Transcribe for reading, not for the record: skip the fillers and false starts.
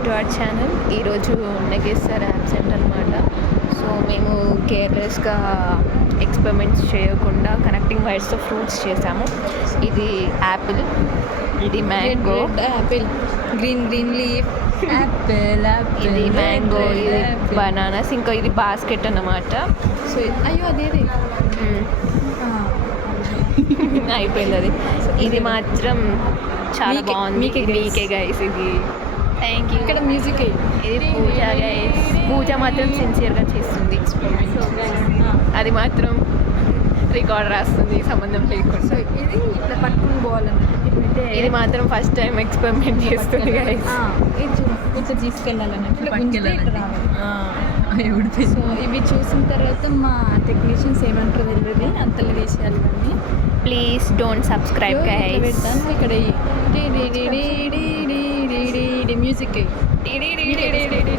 Back to our channel. ఈరోజు Nagesh sir absent అనమాట. So మేము కేర్లెస్గా ఎక్స్పెరిమెంట్స్ చేయకుండా కనెక్టింగ్ వైర్స్తో ఫ్రూట్స్ చేసాము. ఇది యాపిల్, ఇది mango, Apple, green leaf, Apple, ఇది మ్యాంగో, ఇది బనానాస్, ఇంకా ఇది బాస్కెట్ అన్నమాట. సో అయ్యో అదేది అయిపోయింది అది. ఇది మాత్రం చాలా బాగుంది. మీకే గైస్, ఇది థ్యాంక్ యూ. ఇక్కడ మ్యూజిక్ ఇది పూజ గైస్. పూజ మాత్రం సిన్సియర్గా చేస్తుంది. అది మాత్రం రికార్డ్ రాస్తుంది సంబంధం లేకుండా. సో ఇది ఇట్లా పట్టుకుని పోవాలన్నట్టు. ఇది మాత్రం ఫస్ట్ టైం ఎక్స్పెరిమెంట్ చేస్తుంది గైస్. ఇట్లా తీసుకెళ్ళాలన్నట్టు. సో ఇవి చూసిన తర్వాత మా టెక్నీషియన్స్ ఏమంటారో తెలియదు, అంతలో తీసేయాలి. కానీ ప్లీజ్ డోంట్ సబ్స్క్రైబ్ గైస్. పెడతాను ఇక్కడ మ్యూజిక్